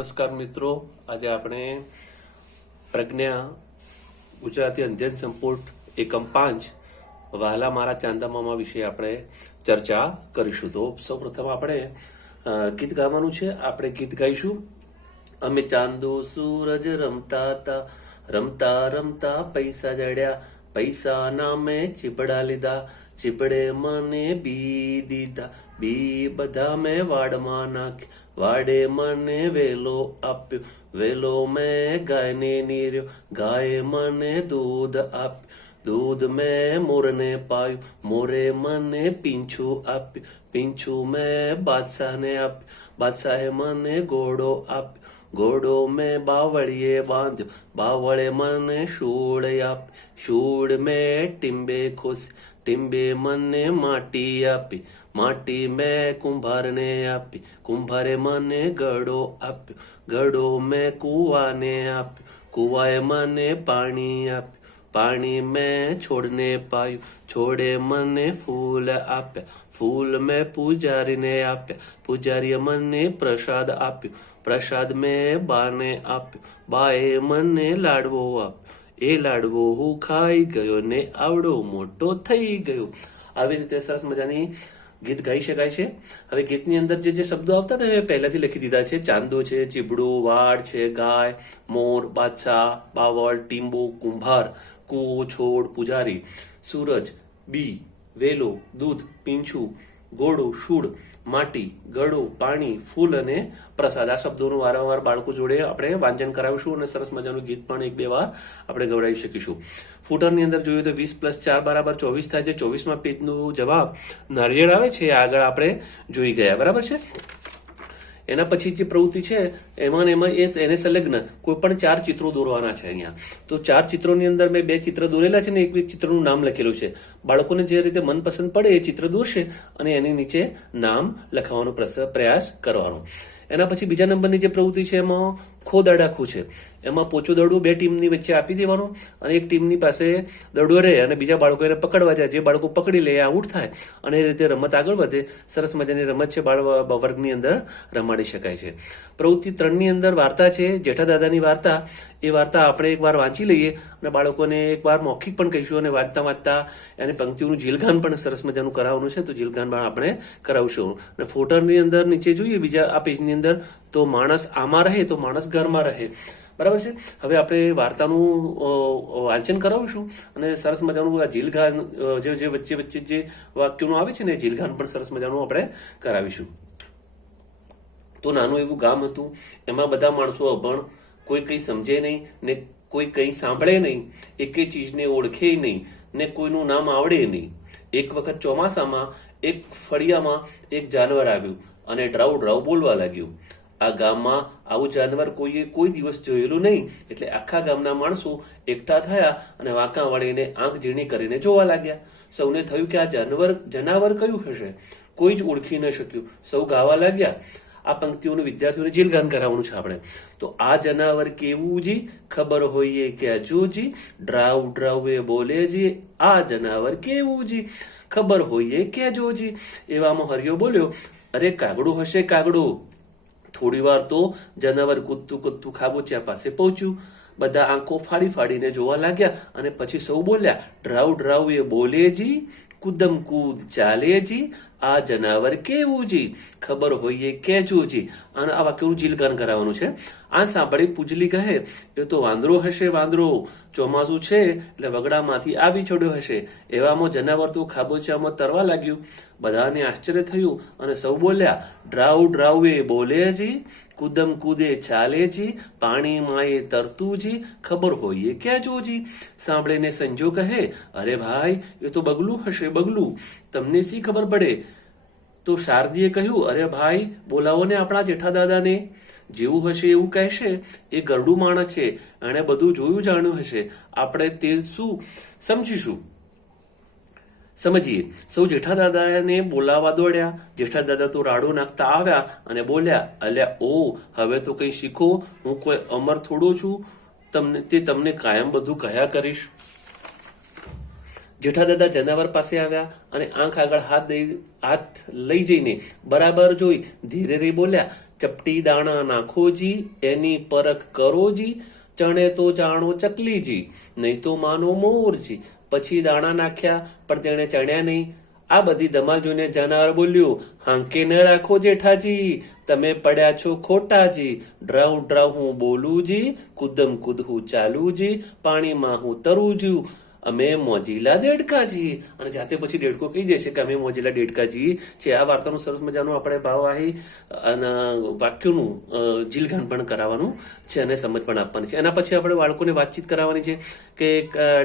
નમસ્કાર મિત્રો. આજે આપણે પ્રજ્ઞા ગુજરાતી અધ્યયન સંપુટ એકમ પાંચ વહાલા મારા ચાંદામામા વિશે આપણે ચર્ચા કરીશું. તો સૌપ્રથમ આપણે ગીત ગાવાનું છે. આપણે ગીત ગાઈશું. અમે ચાંદો સૂરજ રમતા હતા રમતા રમતા પૈસા જડ્યા. પૈસા નામે ચીબડા લીધા. ચીબડે મને બી દીધા. બી બધા મેં વાડમાં નાખ્યા. વાડે મને વેલો આપ્યો. વેલો મેં ગાયને નીર્યો. ગાયે મને દૂધ આપ્યું. દૂધ મેં મોરને પાયું. મોરે મને પીંછું આપ્યું. પીંછું મેં બાદશાહને આપ્યું. બાદશાહે મને ઘોડો આપ્યો. ઘોડો મેં બાવળીએ બાંધ્યો બાવળે મને શૂળ આપી શૂળ મેં ટીંબે ખોસી ટીંબે મને માટી આપી માટી મેં કુંભારને આપી કુંભારે મને ગળો આપ્યો ગળો મેં કુવાને આપ્યો કુવાએ મને પાણી આપ્યું પાણી મેં છોડને પાયું, છોડે મને ફૂલ આપ્યા. ફૂલ મેં પૂજારીને આપ્યા, પૂજારીએ મને પ્રસાદ આપ્યો. પ્રસાદ મેં બાને આપ્યો, બાએ મને લાડવો આપ્યો. એ લાડવો હું ખાઈ ગયો ને આવડો મોટો થઈ ગયો. આવી રીતે સરસ મજાની ગીત ગાઈ શકાય છે. હવે ગીતની અંદર જે જે શબ્દો આવતા હતા એ પહેલાથી લખી દીધા છે. ચાંદો છે, ચીબડું, વાડ છે, ગાય, મોર, બાદશાહ, બાવળ, ટીંબુ, કુંભાર. કૂવો છોડ પૂજારી, સૂરજ, બી, વેલો, દૂધ, પીંછું, ગોળું, શૂળ, માટી, ગળો, પાણી, ફૂલ અને પ્રસાદ. આ શબ્દોનું વારંવાર બાળકો જોડે આપણે વાંચન કરાવીશું અને સરસ મજાનું ગીત પણ એક બે વાર આપણે ગવડાવી શકીશું. ફૂટરની અંદર જોઈએ તો વીસ પ્લસ ચાર બરાબર ચોવીસ થાય છે. ચોવીસમાં પેજનું જવાબ નારિયેળ આવે છે. આગળ આપણે જોઈ ગયા. બરાબર છે? એના પછી જે પ્રવૃત્તિ છે એમાં ને એમાં એ એને સંલગ્ન કોઈ પણ ચાર ચિત્રો દોરવાના છે અહીંયા. તો ચાર ચિત્રોની અંદર મેં બે ચિત્ર દોરેલા છે ને, એક ચિત્રનું નામ લખેલું છે. બાળકોને જે રીતે મનપસંદ પડે એ ચિત્ર દોરશે અને એની નીચે નામ લખાવવાનો પ્રયાસ કરવાનો. એના પછી બીજા નંબરની જે પ્રવૃત્તિ છે, એમાં ખો દડાખું છે. એમાં પોચો દડો બે ટીમની વચ્ચે આપી દેવાનો અને એક ટીમની પાસે દડો રહે અને બીજા બાળકો એને પકડવા જાય. જે બાળકો પકડી લે આઉટ થાય અને એ રીતે રમત આગળ વધે. સરસ મજાની રમત છે બાળ વર્ગની અંદર રમાડી શકાય છે. પ્રવૃત્તિ ત્રણની અંદર વાર્તા છે જેઠા દાદાની વાર્તા, એ વાર્તા આપણે એકવાર વાંચી લઈએ અને બાળકોને એકવાર મૌખિક પણ કહીશું અને વાંચતા વાંચતા એની પંક્તિઓનું જીલગાન પણ સરસ મજાનું કરાવવાનું છે, તો જીલગાન પણ આપણે કરાવશું. અને ફોટોની અંદર નીચે જોઈએ, બીજા આ પેજની અંદર, તો માણસ આમાં રહે, તો માણસ ઘરમાં રહે. બરાબર છે? હવે આપણે વાર્તાનું વાંચન કરાવીશું અને સરસ મજાનું આ જીલગાન જે વચ્ચે વચ્ચે જે વાક્યોનું આવે છે ને જીલગાન પણ સરસ મજાનું આપણે કરાવીશું. તો નાનું એવું ગામ હતું, એમાં બધા માણસો અભણ, કોઈ કંઈ સમજે નહીં, ને કોઈ કંઈ સાંભળે નહીં, એકે ચીજને ઓળખે નહીં, ને કોઈનું નામ આવડે નહીં. એક વખત ચોમાસામાં એક ફળિયામાં એક જાનવર આવ્યું અને ડ્રાઉ ડ્રાઉ બોલવા લાગ્યું. આ ગામમાં આવું જાનવર કોઈએ કોઈ દિવસ જોયેલું નહીં, એટલે આખા ગામના માણસો એકઠા થયા અને વાંકા વળીને આંખ ઝીણી કરીને જોવા લાગ્યા. સૌને થયું કે આ જાનવર, જનાવર કયું હશે? કોઈ જ ઓળખી ન શક્યું. સૌ ગાવા લાગ્યા. આ પંક્તિઓનું વિદ્યાર્થીઓને જીલગાન કરાવવાનું છે આપણે. તો આ જનાવર કેવું જી? ખબર હોઈએ કે જોજી ડ્રાવ ડ્રાવે બોલે જી. આ જનાવર કેવું જી? ખબર હોઈએ કે જોજી એવામાં હરિયો બોલ્યો, અરે કાગડું હશે કાગડું. થોડી વાર તો જનાવર કૂદતું કૂદતું ખાબોચિયા પાસે પહોંચ્યું. બધા આંખો ફાડી ફાડીને જોવા લાગ્યા અને પછી સૌ બોલ્યા ડ્રાવ ડ્રાવ એ બોલેજી કુદમ કૂદ ચાલેજી આ જનાવર કેવું જી? ખબર હોઈએ કેજો જી? અને આ વાક્યનું જીલગાન કરાવવાનું છે. આ સાંભળી પૂજલી કહે, એ તો વાંદરો હશે વાંદરો, ચોમાસું છે, એટલે વગડામાંથી આવી છોડ્યો હશે. એવામાં જનાવર તો ખાબોચિયામાં તરવા લાગ્યું. બધાને આશ્ચર્ય થયું અને સૌ બોલ્યા ડ્રાવ ડ્રાઉએ એ બોલેજી કુદમ કૂદે ચાલેજી પાણી માએ તરતુંજી ખબર હોઈએ કેજોજી સાંભળીને સંજો કહે, અરે ભાઈ, એ તો બગલું હશે બગલું. તમને શી ખબર પડે? તો શારદીએ કહ્યું, અરે ભાઈ, બોલાવો ને આપણા જેઠા દાદાને જેવું હશે એવું કહેશે? એ ગરડું માણસ છે. એણે બધું જોયું, જાણ્યું હશે. આપણે તે શું સમજીશું? સમજીએ. સૌ જેઠા દાદાને બોલાવા દોડ્યા. જેઠા દાદા તો રાડો નાખતા આવ્યા અને બોલ્યા, અલ્યા, ઓ, હવે તો કંઈ શીખો. હું કોઈ અમર થોડો છું. તમને, તે તમને કાયમ બધું કહ્યા કરીશ. જેઠા દાદા જનાવર પાસે આવ્યા અને આંખ આગળ હાથ દઈ હાથ લઈ જઈને બરાબર જોઈ ધીરે રહી બોલ્યા, ચપટી દાણા નાખોજી એની પરખ કરોજી ચણે તો જાણો ચકલીજી નહીં તો માનો મોરજી પછી દાણા નાખ્યા, પણ તેણે ચણ્યા નહીં. આ બધી ધમાલ જોઈને જનાવર બોલ્યું, હાંકે ન રાખો જેઠાજી, તમે પડ્યા છો ખોટાજી ડ્રાઉ ડ્રાઉ હું બોલું જી, કુદમ કુદ હું ચાલું જી, પાણીમાં હું તરું છું. અમે મોજીલા દેડકાજી. અને જાતે પછી દેડકો કહી દેશે કે અમે મોજીલા દેડકાજી છે આ વાર્તાનું સરસ મજાનું આપણે ભાવ આહી, અને વાક્યોનું જીલઘાન પણ કરાવવાનું છે અને સમજ પણ આપવાની છે. એના પછી આપણે બાળકોને વાતચીત કરાવવાની છે કે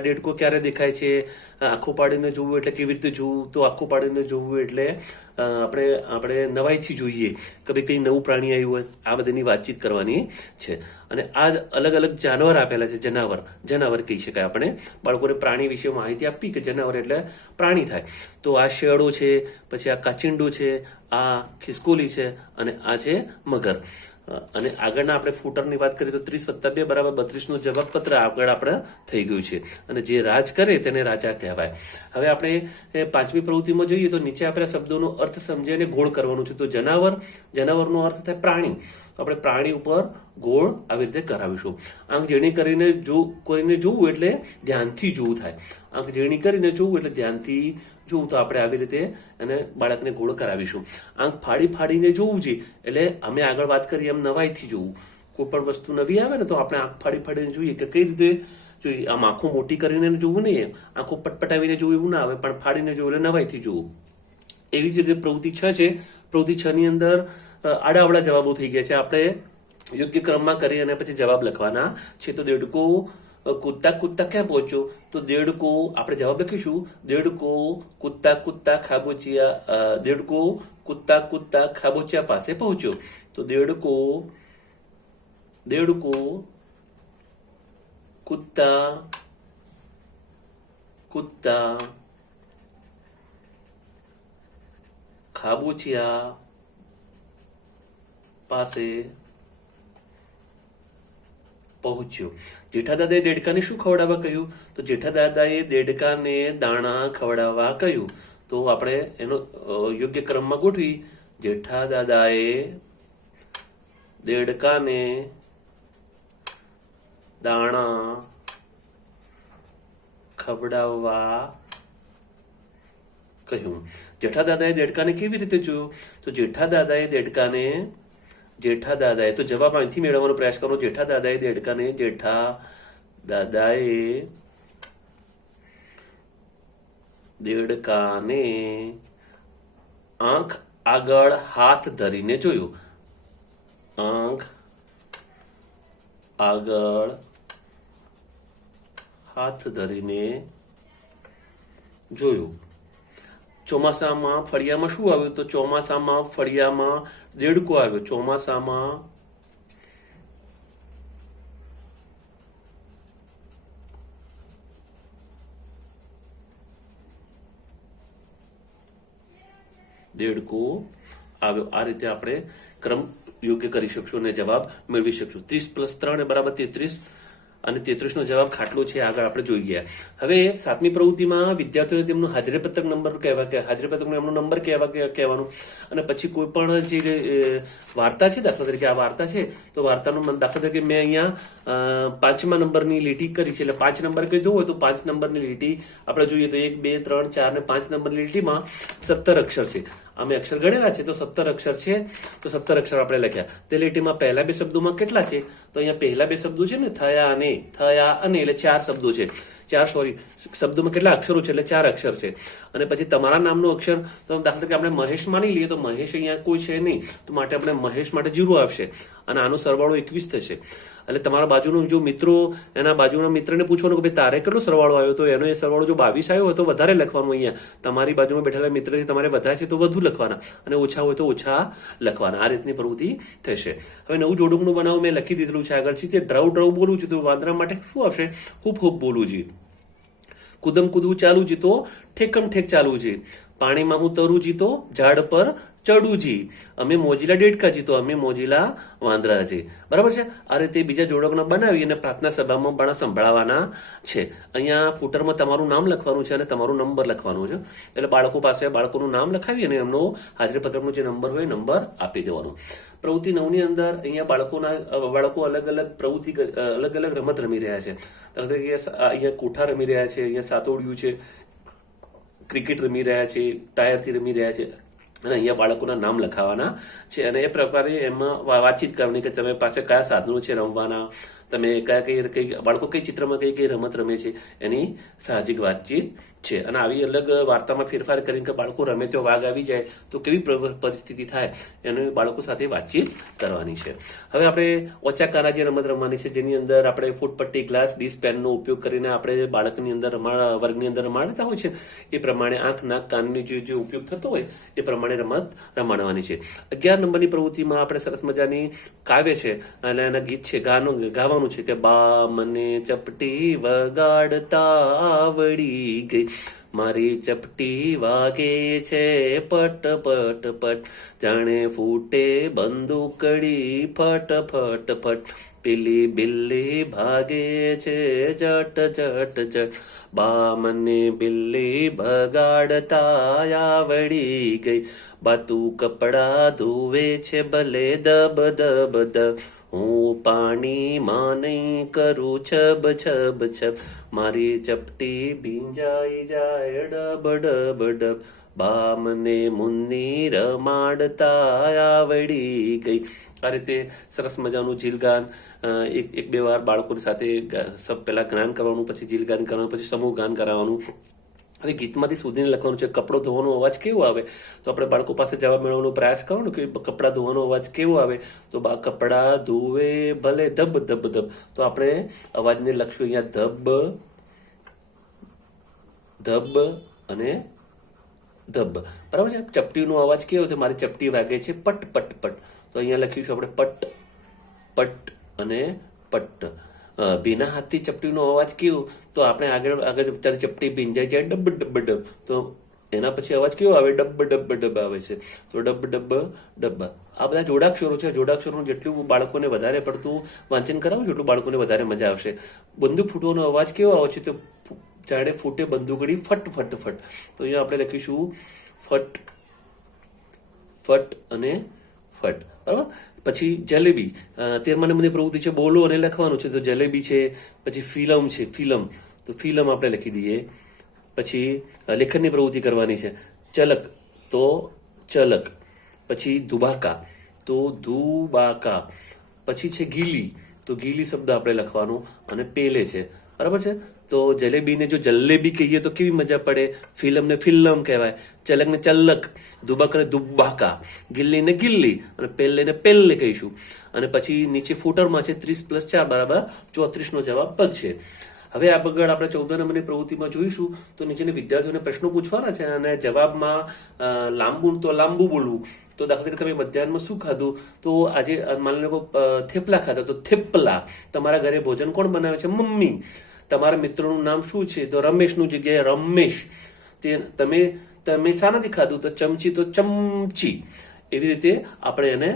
દેડકો ક્યારે દેખાય છે? આખું પાડીને જોવું એટલે કેવી રીતે જોવું? તો આખું પાડીને જોવું એટલે આપણે આપણે નવાઈથી જોઈએ કે ભાઈ કંઈ નવું પ્રાણી આવ્યું હોય, આ બધીની વાતચીત કરવાની છે. અને આ અલગ અલગ જાનવર આપેલા છે, જનાવર. જનાવર કહી શકાય આપણે. બાળકોને પ્રાણી વિશે માહિતી આપવી કે જનાવર એટલે પ્રાણી થાય. તો આ શેડો છે, પછી આ કાચિંડો છે, આ ખિસકોલી છે અને આ છે મગર. અને આગળના આપણે ફૂટરની વાત કરીએ તો ત્રીસ વત્તા બે બરાબર બત્રીસનું જવાબપત્ર જવાબ પત્ર આગળ આપણે થઈ ગયું છે. અને જે રાજ કરે તેને રાજા કહેવાય. હવે આપણે પાંચમી પ્રવૃત્તિમાં જોઈએ તો નીચે આપેલા શબ્દોનો અર્થ સમજી અને ગોળ કરવાનું છે. તો જનાવર, જનાવરનો અર્થ થાય પ્રાણી. તો આપણે પ્રાણી ઉપર ગોળ આવી રીતે કરાવીશું. આંખ ઝીણી કરીને જો કરીને જોવું એટલે ધ્યાનથી જોવું થાય. આંખ ઝીણી કરીને જોવું એટલે ધ્યાનથી જોવું તો આપણે આવી રીતે એને બાળકને ગોળ કરાવીશું. આંખ ફાડી ફાડીને જોવું જોઈએ એટલે અમે આગળ વાત કરીએ, એમ નવાઈથી જોવું. કોઈ પણ વસ્તુ નવી આવે ને તો આપણે આંખ ફાડી ફાડીને જોઈએ કે કઈ રીતે જોઈએ. આમ આંખો મોટી કરીને જોવું નહીં, આંખો પટપટાવીને જોવું એવું ના આવે, પણ ફાડીને જોવું એટલે નવાઈથી જોવું. એવી જ રીતે પ્રવૃત્તિ છ છે. પ્રવૃત્તિ છ ની અંદર આડાવડા જવાબો થઈ ગયા છે. આપણે યોગ્ય ક્રમમાં કરી અને પછી જવાબ લખવાના છે. તો દેડકો કૂદતા કૂદતા ક્યાં પહોંચ્યો? તો દેડકો, આપણે જવાબ લખીશું, દેડકો કૂદતા કૂદતા ખાબોચિયા દેડકો કૂદતા કૂદતા ખાબોચિયા પાસે પહોંચ્યો. તો દેડકો દેડકો કૂદતા કૂદતા ખાબોચિયા પાસે પહોંચ્યો. જેઠા દાદાએ દેડકાને શું ખવડાવવા કહ્યું? તો જેઠા દાદાએ દેડકાને દાણા ખવડાવવા કહ્યું. તો આપણે એનો યોગ્ય ક્રમમાં ગોઠવી. જેઠા દાદાએ દેડકાને દાણા ખવડાવવા કહ્યું. જેઠા દાદાએ દેડકાને કેવી રીતે જોયું? તો જેઠા દાદાએ દેડકાને જેઠા દાદાએ, તો જવાબ અહીંથી મેળવવાનો પ્રયાસ કરો. જેઠા દાદાએ, દેડકાને, જેઠા દાદાએ, દેડકાને આંખ આગળ હાથ ધરીને જોયું. આંખ આગળ હાથ ધરીને જોયું. ચોમાસામાં ફળિયામાં શું આવ્યું? તો ચોમાસામાં ફળિયામાં દેડકો આવ્યો. ચોમાસામાં દેડકો આવ્યો. આ રીતે આપણે ક્રમ યોગ્ય કરી શકશું અને જવાબ મેળવી શકશું. ત્રીસ પ્લસ ત્રણ બરાબર તેત્રીસ. અને તેત્રીસનો જવાબ ખાટલો છે, આગળ આપણે જોઈ ગયા. હવે સાતમી પ્રવૃત્તિમાં વિદ્યાર્થીઓને તેમનું હાજરી પત્રક નંબર કહેવા કે હાજરી પત્રકનો એમનો નંબર કહેવા કહેવાનું. અને પછી કોઈ પણ જે વાર્તા છે, દાખલા તરીકે આ વાર્તા છે, તો વાર્તાનું દાખલા તરીકે મેં અહીંયા પાંચમા નંબરની લીટી કરી છે. એટલે પાંચ નંબર કીધું હોય તો પાંચ નંબરની લીટી આપણે જોઈએ તો એક, બે, ત્રણ, ચાર ને પાંચ નંબરની લીટીમાં સત્તર અક્ષર છે. અમે અક્ષર ગણેલા છે, તો સત્તર અક્ષર છે, તો સત્તર અક્ષર આપણે લખ્યા. તે લીટીમાં પહેલા બે શબ્દોમાં કેટલા છે? તો અહીંયા પહેલા બે શબ્દો છે ને, થયા અને થયા અને, એટલે ચાર શબ્દો છે. ચાર સોરી શબ્દોમાં કેટલા અક્ષરો છે? એટલે ચાર અક્ષર છે. અને પછી તમારા નામનું અક્ષર, તો દાખલા તરીકે આપણે મહેશ માની લઈએ, તો મહેશ અહીંયા કોઈ છે નહીં. તો માટે આપણે મહેશ માટે જીરો આવશે. અને આનો સરવાળો એકવીસ થશે. એટલે તમારા બાજુનો જો મિત્રો, એના બાજુના મિત્રને પૂછવાનું કે ભાઈ, તારે કેટલો સરવાળો આવ્યો? તો એનો એ સરવાળો જો બાવીસ આવ્યો હોય તો વધારે લખવાનું અહીંયા. તમારી બાજુમાં બેઠેલા મિત્રથી તમારે વધારે છે તો વધુ લખવાના. અને ઓછા હોય તો ઓછા લખવાના. આ રીતની પ્રવૃત્તિ થશે. હવે નવું જોડકનું બનાવ મેં લખી દીધેલું છે આગળ છે જે ડ્રવ ડ્રવ બોલું છું, તો વાંદરા માટે શું આવશે? ખૂબ ખૂબ બોલું છે. કુદમ કૂદવું ચાલુ જીતો તો ઠેકમ ઠેક ચાલુ છે પાણીમાં હું તરું જીતો, ઝાડ પર ચડું જી. અમે મોજીલા ડેડકા જીતો, અમે મોજીલા વાંદરા છે બરાબર છે? આ રીતે બીજા જોડકના બનાવી અને પ્રાર્થના સભામાં પણ સંભળાવવાના છે. અહીંયા ફૂટરમાં તમારું નામ લખવાનું છે અને તમારો નંબર લખવાનો છે. એટલે બાળકો પાસે બાળકોનું નામ લખાવી અને એમનો હાજરીપત્રકનો જે નંબર હોય નંબર આપી દેવાનો. પ્રવૃત્તિ નવની અંદર અહીંયા બાળકોના બાળકો અલગ અલગ પ્રવૃત્તિ અલગ અલગ રમત રમી રહ્યા છે. દાખલા તરીકે અહીંયા કોઠા રમી રહ્યા છે, અહીંયા સાતોડિયું છે, ક્રિકેટ રમી રહ્યા છે, ટાયરથી રમી રહ્યા છે, અને અહીંયા બાળકોના નામ લખાવાના છે. અને એ પ્રકારે એમાં વાતચીત કરવાની કે તમે પાસે કયા સાધનો છે રમવાના, તમે કયા કઈ કઈ બાળકો કઈ ચિત્રમાં કઈ કઈ રમત રમે છે, એની સાહજિક વાતચીત છે. અને આવી અલગ વાર્તામાં ફેરફાર કરીને કે બાળકો રમે તો વાઘ આવી જાય, તો કેવી પરિસ્થિતિ થાય, એનું બાળકો સાથે વાતચીત કરવાની છે. હવે આપણે ઓચાકારા જે રમત રમવાની છે, જેની અંદર આપણે ફૂટપટ્ટી, ગ્લાસ, ડીશ, પેનનો ઉપયોગ કરીને આપણે બાળકની અંદર રમાડ, વર્ગની અંદર રમાડતા હોય છે, એ પ્રમાણે આંખ, નાક, કાનની જે જે ઉપયોગ થતો હોય, એ પ્રમાણે રમત રમાડવાની છે. અગિયાર નંબરની પ્રવૃત્તિમાં આપણે સરસ મજાની કાવ્ય છે, અને એના ગીત છે, ગાનું, ગાવાનું છે કે, બા મને ચપટી વગાડતા આવડી ગઈ મારી ચપટી વાગે છે પટ પટ. પટ જાણે ફૂટે બંદૂકડી ફટ ફટ. ફટ પીલી બિલ્લી ભાગે છે, જટ જટ જટ. બા મને બિલ્લી ભગાડતા આવડી ગઈ. બાતું કપડા ધોવે છે, ભલે દબ દબ દબ હું પાણીમાં નહીં કરું છબ છબ છબ. મારી ચપટી ભીંજાઈ જાય ડબ ડબ ડબ. બા મને મુન્ની રમાડતા આવડી ગઈ. આ રીતે સરસ મજાનું જીલગાન એક એક બે વાર બાળકોની સાથે સબ પહેલા જ્ઞાન કરવાનું, પછી જીલગાન કરવાનું, પછી સમૂહ ગાન કરાવવાનું. હવે ગીતમાંથી શોધીને લખવાનું છે, કપડો ધોવાનો અવાજ કેવો આવે? તો આપણે બાળકો પાસે જવાબ મેળવવાનો પ્રયાસ કરવાનો કે કપડાં ધોવાનો અવાજ કેવો આવે? તો બા, કપડાં ધોવે ભલે ધબ ધબ ધબ. તો આપણે અવાજને લખશું અહીંયા, ધબ ધબ અને ધબ. બરાબર છે? ચપટીનો અવાજ કેવો છે? મારી ચપટી વાગે છે, પટ પટ પટ. તો અહીંયા લખીશું આપણે, પટ પટ અને પટ્ટ. ભીના હાથથી ચપટીનો અવાજ કેવો તો આપણે આગળ આગળ ત્યારે ચપટી ભીંજાઈ જાય ડબ ડબ ડબ. તો એના પછી અવાજ કેવો આવે? ડબ ડબ ડબ આવે છે. તો ડબ ડબ ડબ. આ બધા જોડાક્ષરો છે. જોડાક્ષરોનું જેટલું બાળકોને વધારે પડતું વાંચન કરાવું જેટલું બાળકોને વધારે મજા આવશે. બંદૂક ફૂટવાનો અવાજ કેવો આવે છે? તો જાણે ફૂટે બંદૂકડી ફટ ફટ ફટ. તો અહીંયા આપણે લખીશું, ફટ ફટ અને ફટ. બરાબર? પછી જલેબી. મને મને પ્રવૃત્તિ છે બોલો અને લખવાનું છે. તો જલેબી છે, પછી ફિલ્મ છે, ફિલ્મ. તો ફિલ્મ આપણે લખી દઈએ. પછી લેખનની પ્રવૃત્તિ કરવાની છે. ચલક. તો ચલક. પછી દુબાકા. તો દુબાકા. પછી છે ગીલી. તો ગીલી શબ્દ આપણે લખવાનું અને પેલે છે. બરાબર છે? તો જલેબીને જો જલેબી કહીએ તો કેવી મજા પડે? ફિલ્મને ફિલ્મ કહેવાય. ચલકને ચલ્લક, દુબાકને દુબ્બાકા ગિલ્લીને ગિલ્લી અને પેલ્લેને પેલ્લે કહીશું. અને પછી નીચે ફૂટરમાં છે ત્રીસ પ્લસ ચાર, બરાબર? ચોત્રીસનો જવાબ પગ છે હવે આ આગળ આપણે ચૌદ નંબરની પ્રવૃત્તિમાં જોઈશું. તો નીચેની વિદ્યાર્થીઓને પ્રશ્નો પૂછવાના છે અને જવાબમાં લાંબુ તો લાંબુ બોલવું. તો દાખલા તરીકે તમે મધ્યાહનમાં શું ખાધું? તો આજે માની લો થેપલા ખાધા. તો થેપલા. તમારા ઘરે ભોજન કોણ બનાવે છે? મમ્મી. તમારા મિત્રોનું નામ શું છે? તો રમેશનું જગ્યાએ રમેશ. તે તમે તમે શાનાથી ખાધું? તો ચમચી તો ચમચી. એવી રીતે આપણે એને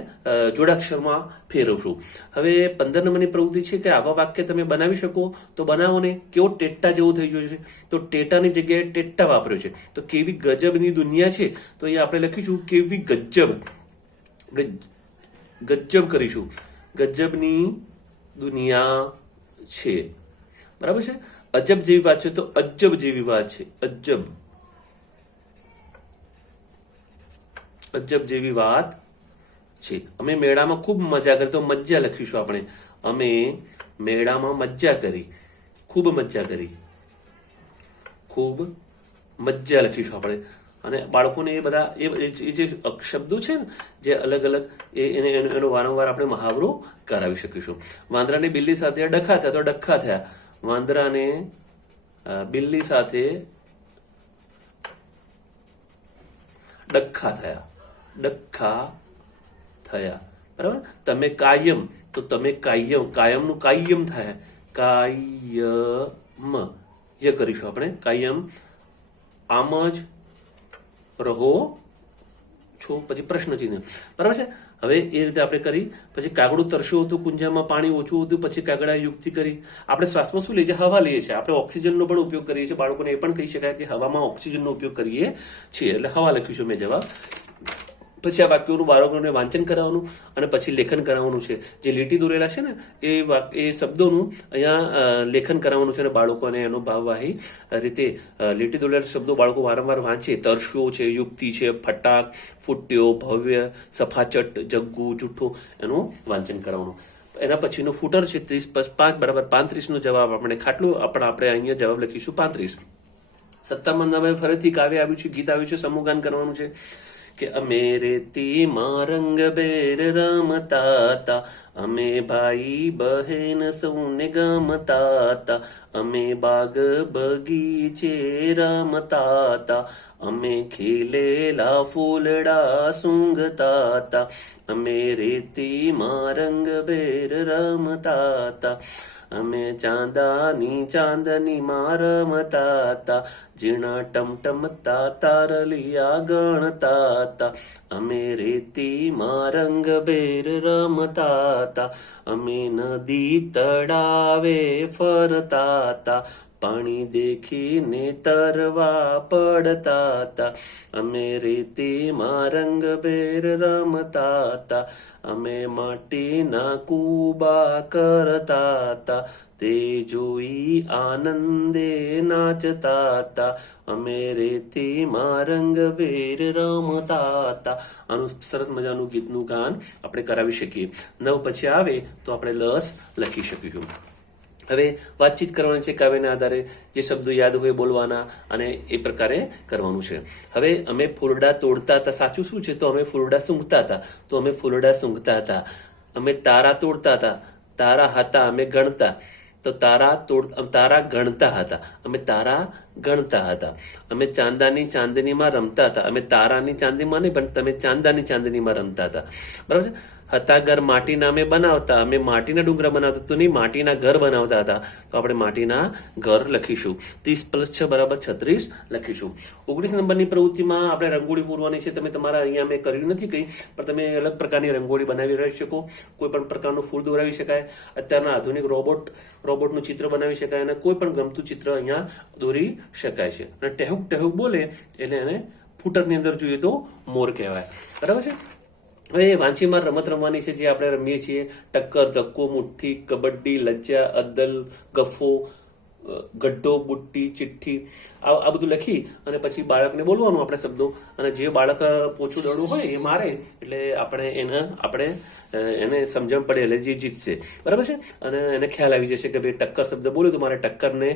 જોડાક્ષરમાં ફેરવશું. હવે પંદર નંબરની પ્રવૃત્તિ છે કે આવા વાક્ય તમે બનાવી શકો. તો બનાવો ને. કેવો ટેટા જેવું થઈ ગયું છે. તો ટેટાની જગ્યાએ ટેટા વાપર્યો છે. તો કેવી ગજબની દુનિયા છે. તો અહીંયા આપણે લખીશું કેવી ગજબ. ગજબ કરીશું. ગજબની દુનિયા છે. બરાબર છે? અજબ જેવી વાત છે તો અજબ જેવી વાત છે. અજબ. અજબ જેવી વાત છે. અમે મેળામાં ખૂબ મજા કરી, તો મજા લખીશું આપણે. અમે મેળામાં મજા કરી. ખૂબ મજા કરી. ખૂબ મજા લખીશું આપણે. અને બાળકોને એ બધા, એ જે શબ્દો છે ને, જે અલગ અલગ એનો એનો વારંવાર આપણે મહાવરો કરાવી શકીશું. વાંદરાની બિલ્લી સાથે ડખા થયા તો ડખા થયા. વાંદરાને બિલ્લી સાથે ડખ્ખા થયા. ડખ્ખા થયા. બરાબર? તમે કાયમ, તો તમે કાયમ, કાયમનું કાયમ થાય. કાયમ ય કરીશું આપણે. કાયમ આમ જ રહો છો. પછી પ્રશ્ન ચિહ્ન બરાબર છે? હવે એ રીતે આપણે કરી, પછી કાગડું તરસ્યું હતું, કુંજામાં પાણી ઓછું હતું, પછી કાગડા યુક્તિ કરી. આપણે શ્વાસમાં શું લઈએ છીએ? હવા લઈએ છીએ. આપણે ઓક્સિજનનો પણ ઉપયોગ કરીએ છીએ. બાળકોને એ પણ કહી શકાય કે હવામાં ઓક્સિજનનો ઉપયોગ કરીએ છીએ. એટલે હવા લખ્યું છે મેં જવાબ. પછી આ વાક્યોનું બાળકોને વાંચન કરાવવાનું અને પછી લેખન કરાવવાનું છે. જે લીટી દોરેલા છે ને, એ એ શબ્દોનું અહીંયા લેખન કરાવવાનું છે અને બાળકોને એનો ભાવવાહી રીતે લીટી દોરેલા શબ્દો બાળકો વારંવાર વાંચે. તરસ્યો છે, યુક્તિ છે, ફટાક, ફૂટ્યો, ભવ્ય, સફાચટ, જગ્ગુ, જુઠ્ઠો એનું વાંચન કરાવવાનું. એના પછીનો ફૂટર છે, ત્રીસ, પાંચ બરાબર પાંત્રીસનો જવાબ આપણે ખાટલું, આપણે આપણે અહીંયા જવાબ લખીશું પાંત્રીસ. સત્તાવન નવે ફરીથી કાવ્ય આવ્યું છે, ગીત આવ્યું છે, સમૂહગાન કરવાનું છે. કે અમે રેતીમાં રંગ બેર રમતા હતા અમે ભાઈ બહેન સૌને ગમતા હતા અમે બાગ બગીચે રમતા હતા અમે ખીલેલા ફૂલડા સૂંઘતા હતા અમે રેતીમાં રંગ બેર રમતા હતા અમે ચાંદાની ચાંદની માં રમતા હતા ટમટમતા તારલિયા ગણતા અમે રેતીમાં રંગ બેર રમતા હતા અમે નદી તળાવે ફરતા હતા પાણી દેખીને તરવા પડતા હતા અમે રેતીમાં રંગબેર રમતા હતા અમે માટીના કૂબા કરતા હતા તે જોઈ આનંદે નાચતા હતા અમે રેતીમાં રંગબેર રમતા હતા આનું સરસ મજાનું ગીતનું ગાન આપણે કરાવી શકીએ. નવ પછી આવે તો આપણે લસ લખી શકીશું. હવે વાતચીત કરવાની છે કાવ્યના આધારે, જે શબ્દો યાદ હોય બોલવાના અને એ પ્રકારે કરવાનું છે. હવે અમે ફૂલડા તોડતા હતા. સાચું શું છે? તો અમે ફૂલડા સૂંઘતા હતા. તો અમે ફૂલડા સૂંઘતા હતા. અમે તારા તોડતા હતા. તારા હતા, અમે ગણતા. તો તારા તોડ તારા ગણતા હતા. અમે તારા ગણતા હતા. અમે ચાંદાની ચાંદનીમાં રમતા હતા. અમે તારાની ચાંદનીમાં નહીં, પણ તમે ચાંદાની ચાંદનીમાં રમતા હતા. બરાબર છે? હતા ઘર માટીના અમે બનાવતા. અમે માટીના ડુંગરા બનાવતા તો નહીં, માટીના ઘર બનાવતા હતા. તો આપણે માટીના ઘર લખીશું. ત્રીસ પ્લસ છ બરાબર છત્રીસ લખીશું. ઓગણીસ નંબરની પ્રવૃત્તિમાં આપણે રંગોળી પૂરવાની છે. તમે તમારા અહીંયા મેં કર્યું નથી કંઈ, પણ તમે અલગ પ્રકારની રંગોળી બનાવી રહી શકો. કોઈ પણ પ્રકારનું ફૂલ દોરાવી શકાય. અત્યારના આધુનિક રોબોટ, રોબોટનું ચિત્ર બનાવી શકાય અને કોઈ પણ ગમતું ચિત્ર અહીંયા દોરી શકાય છે. અને ટેહુક ટેહુક બોલે, એટલે એને ફૂટરની અંદર જોઈએ તો મોર કહેવાય. બરાબર છે? હવે વાંચીમાં રમત રમવાની છે જે આપણે રમીએ છીએ. ટક્કર ધક્કો મુઠ્ઠી કબડ્ડી લજ્જા અદ્દલ ગફો અ, બુટ્ટી ચિઠ્ઠી આ આ બધું લખી અને પછી બાળકને બોલવાનું આપણે શબ્દો. અને જે બાળક પોછું દડું હોય એ મારે એટલે આપણે એને આપણે એને સમજણ પડે એટલે જે જીતશે. બરાબર છે? અને એને ખ્યાલ આવી જશે કે ભાઈ ટક્કર શબ્દ બોલ્યો તો મારે ટક્કરને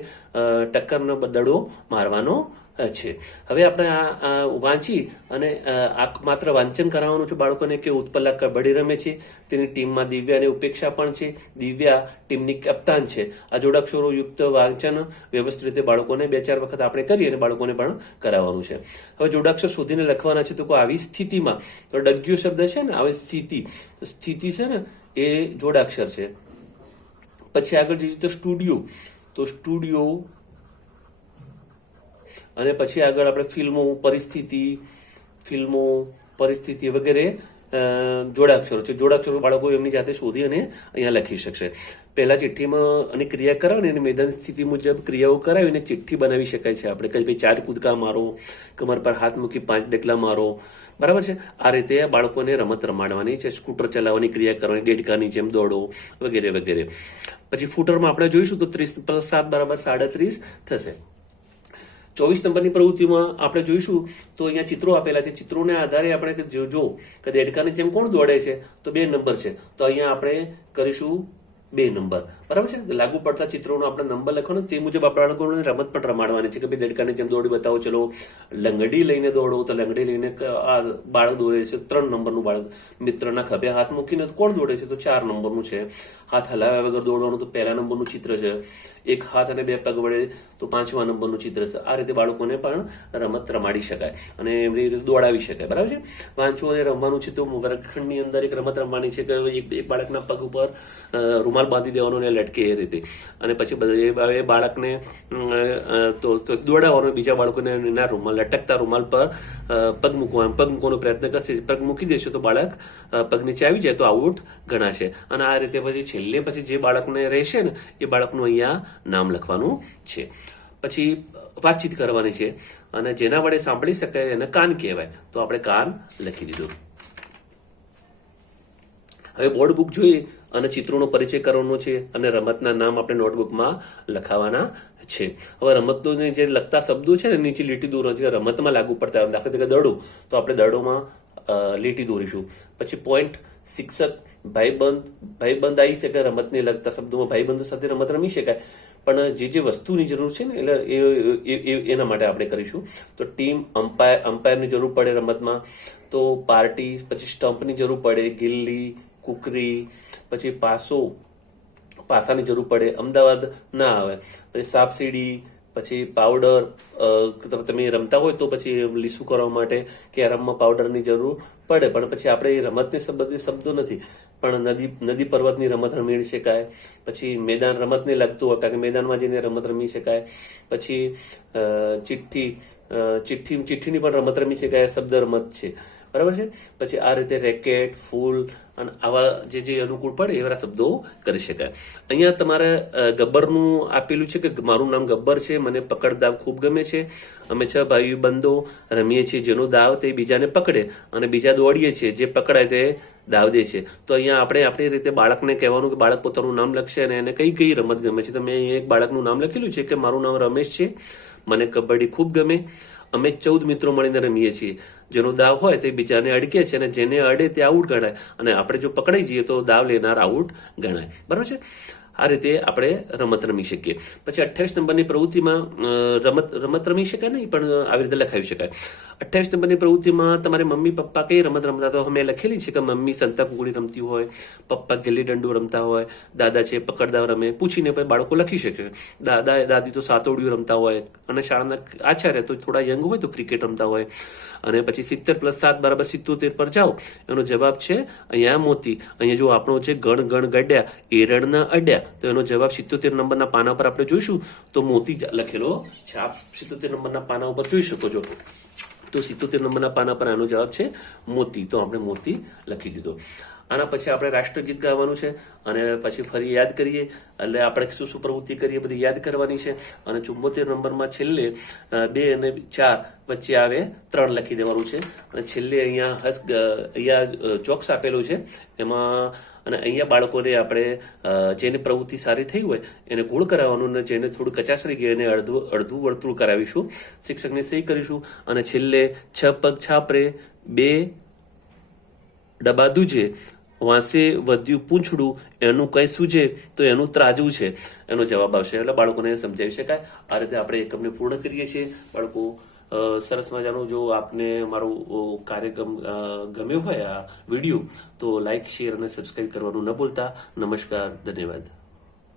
ટક્કરનો દડો મારવાનો છે. હવે આપણે આ વાંચી અને આ માત્ર વાંચન કરાવવાનું છે. બાળકોને કે ઉત્પલા કબડ્ડી રમે છે. તેની ટીમમાં દિવ્યા અને ઉપેક્ષા પણ છે. દિવ્યા ટીમની કપ્તાન છે. આ જોડાક્ષરો યુક્ત વાંચન વ્યવસ્થિત રીતે બાળકોને બે ચાર વખત આપણે કરીએ અને બાળકોને પણ કરાવવાનું છે. હવે જોડાક્ષર શોધીને લખવાના છે તો આવી સ્થિતિમાં, તો ડગ્યો શબ્દ છે ને, આવી સ્થિતિ. સ્થિતિ છે ને, એ જોડાક્ષર છે. પછી આગળ જઈએ તો સ્ટુડિયો. તો સ્ટુડિયો અને પછી આગળ આપણે ફિલ્મો, પરિસ્થિતિ ફિલ્મો, પરિસ્થિતિ વગેરે જોડાક્ષરો છે. જોડાક્ષરો બાળકો એમની જાતે શોધી અને અહીંયા લખી શકશે. પહેલા ચિઠ્ઠીમાં અને ક્રિયા કરાવીને અને મેદાન સ્થિતિ મુજબ ક્રિયાઓ કરાવીને ચિઠ્ઠી બનાવી શકાય છે આપણે. કે ભાઈ ચાર કૂદકા મારો, કમર પર હાથ મૂકી પાંચ ડેકલા મારો. બરાબર છે? આ રીતે બાળકોને રમત રમાડવાની છે. સ્કૂટર ચલાવવાની ક્રિયા કરવાની ડેડકાની જેમ દોડો વગેરે વગેરે. પછી ફૂટરમાં આપણે જોઈશું તો ત્રીસ પ્લસ સાત બરાબર સાડત્રીસ થશે. ચોવીસ નંબરની પ્રવૃત્તિમાં આપણે જોઈશું, તો અહીંયા ચિત્રો આપેલા છે. ચિત્રોને આધારે આપણે જો કે દેડકાની જેમ કોણ દોડે છે, તો બે નંબર છે. તો અહીંયા આપણે કરીશું બે નંબર. બરાબર છે? લાગુ પડતા ચિત્રોનો આપણે નંબર લખવાનો, તે મુજબ આપણા રમત પણ રમાડવાની છે. કે ભાઈ દેડકાની જેમ દોડી બતાવો, ચલો, લંગડી લઈને દોડો, તો લંગડી લઈને આ બાળક દોડે છે, ત્રણ નંબરનું બાળક. મિત્રના ખભે હાથ મૂકીને કોણ દોડે છે? તો ચાર નંબરનું છે. હાથ હલાવ્યા વગર દોડવાનું તો પહેલા નંબરનું ચિત્ર છે. એક હાથ અને બે પગ વડે તો પાંચમા નંબરનું ચિત્ર છે. આ રીતે બાળકોને પણ રમત રમાડી શકાય અને એમની રીતે દોડાવી શકાય. બરાબર છે? વાંચવું અને રમવાનું છે તો વર્ગખંડની અંદર એક રમત રમવાની છે. કે એક બાળકના પગ ઉપર રૂમાલ બાંધી દેવાનો ને લટકે એ રીતે. અને પછી બધા એ બાળકને તો દોડાવવાનો બીજા બાળકોને એના રૂમાલ, લટકતા રૂમાલ પર પગ મૂકવા, પગ મૂકવાનો પ્રયત્ન કરશે. પગ મૂકી દેશે તો બાળક પગ નીચે આવી જાય તો આઉટ ગણાશે. અને આ રીતે પછી છેલ્લે પછી જે બાળકને રહેશે ને, એ બાળકનું અહીંયા નામ લખવાનું છે. પછી વાતચીત કરવાની છે. અને જેના વડે સાંભળી શકાય એને કાન કહેવાય. તો આપણે કાન લખી દીધું. હવે બોર્ડ બુક જોઈએ. અને ચિત્રોનો પરિચય કરવાનો છે અને રમતના નામ આપણે નોટબુકમાં લખાવાના છે. હવે રમતોને જે લગતા શબ્દો છે ને નીચે લીટી દોરવાનું છે રમતમાં લાગુ પડતા. દાખલા તરીકે દડો, તો આપણે દડોમાં લીટી દોરીશું. પછી પોઈન્ટ શિક્ષક, ભાઈબંધ ભાઈબંધ આવી શકે રમતને લગતા શબ્દોમાં. ભાઈબંધો સાથે રમત રમી શકાય. પણ જે જે વસ્તુની જરૂર છે ને, એટલે એ- એના માટે આપણે કરીશું. તો ટીમ અમ્પાયર અમ્પાયરની જરૂર પડે રમતમાં. તો પાર્ટી પછી સ્ટમ્પની જરૂર પડે. ગિલ્લી, કુકરી પછી પાસો, પાસાની જરૂર પડે, અમદાવાદ ના આવે. પછી સાપસીડી પછી પાવડર તમે- રમતા હોય તો પછી લીસું કરવા માટે કેરમમાં પાવડરની જરૂર પડે. પણ પછી આપણે એ રમતને સંબંધિત શબ્દો નથી. પણ નદી નદી પર્વતની રમત રમી શકાય. પછી મેદાન રમતને લાગતું હોય, કારણ કે મેદાનમાં જઈને રમત રમી શકાય. પછી ચિઠ્ઠી ચિઠ્ઠી, ચિઠ્ઠીની પણ રમત રમી શકાય, શબ્દ રમત છે. બરાબર છે? પછી આ રીતે રેકેટ ફૂલ અને આવા જે જે અનુકૂળ પડે એવા શબ્દો કરી શકાય. અહીંયા તમારે ગબ્બરનું આપેલું છે કે મારું નામ ગબ્બર છે, મને પકડ દાવ ખૂબ ગમે છે. અમે છ ભાઈ બંધો રમીએ છીએ, જેનો દાવ તે બીજાને પકડે અને બીજા દોડીએ છીએ, જે પકડાય તે દાવ દે છે. તો અહીંયા આપણે આપણી રીતે બાળકને કહેવાનું કે બાળક પોતાનું નામ લખશે અને એને કઈ કઈ રમત ગમે છે. તો મેં અહીંયા એક બાળકનું નામ લખેલું છે કે મારું નામ રમેશ છે, મને કબડ્ડી ખૂબ ગમે. અમે ચૌદ મિત્રો મળીને રમીએ છીએ. જેનો દાવ હોય તે બીજાને અડકે છે અને જેને અડે તે આઉટ ગણાય. અને આપણે જો પકડાઈ જઈએ તો દાવ લેનાર આઉટ ગણાય. બરાબર છે? આ રીતે આપણે રમત રમી શકીએ. પછી અઠ્યાવીસ નંબરની પ્રવૃત્તિમાં રમત રમત રમી શકાય નહીં, પણ આવી રીતે લખાવી શકાય. અઠ્યાવીસ નંબરની પ્રવૃત્તિમાં તમારે મમ્મી, પપ્પા કઈ રમત રમતા તો અમે લખેલી છે કે મમ્મી સંતા કુકડી રમતી હોય, પપ્પા ગિલ્લી દંડુ રમતા હોય, દાદા છે પકડદાવ રમે, પૂછીને પછી બાળકો લખી શકે. દાદા દાદી તો સાતોડિયું રમતા હોય અને શાળાના આચાર્ય તો થોડા યંગ હોય તો ક્રિકેટ રમતા હોય. અને પછી સિત્તેર પ્લસ સાત બરાબર સિત્તોતેર પર જાઓ. એનો જવાબ છે અહીંયા મોતી. અહીંયા જો આપણો છે ગણ ગણ ગડ્યા એરણના અડ્યા તો એનો જવાબ સિત્તોતેર નંબરના પાના પર આપણે જોઈશું. તો મોતી લખેલો છે. આપ સિત્તોતેર નંબરના પાના ઉપર જોઈ શકો છો. તો સિત્તોતેર નંબરના પાના પર આનો જવાબ છે મોતી. તો આપણે મોતી લખી દીધો. આના પછી આપણે રાષ્ટ્રગીત ગાવાનું છે અને પછી ફરી યાદ કરીએ. એટલે આપણે શું શું પ્રવૃત્તિ કરીએ બધી યાદ કરવાની છે. અને ચુમ્મોતેર નંબરમાં છેલ્લે બે અને ચાર વચ્ચે આવે ત્રણ લખી દેવાનું છે. અને છેલ્લે અહીંયા હસ અહીંયા ચોક્સ આપેલું છે. એમાં, અને અહીંયા બાળકોને આપણે જેને પ્રવૃત્તિ સારી થઈ હોય એને ગુણ કરાવવાનું અને જેને થોડું કચાસરી ગઈ એને અડધું અડધું વર્તુળ કરાવીશું. શિક્ષકને સહી કરીશું. અને છેલ્લે છ પગ છાપરે, બે ડબ્બા દૂજે વાંસે વધ્યું પૂંછડું, એનું કઈ સૂજે તો એનું ત્રાજવું છે. એનો જવાબ આવશે. એટલે બાળકોને સમજાવી શકાય. આ રીતે આપણે એકમને પૂર્ણ કરીએ છીએ. બાળકો સરસ મજાનું જો આપને મારું કાર્યક્રમ ગમ્યો હોય આ વીડિયો, તો લાઈક, શેર અને સબસ્ક્રાઈબ કરવાનું ન ભૂલતા. નમસ્કાર, ધન્યવાદ.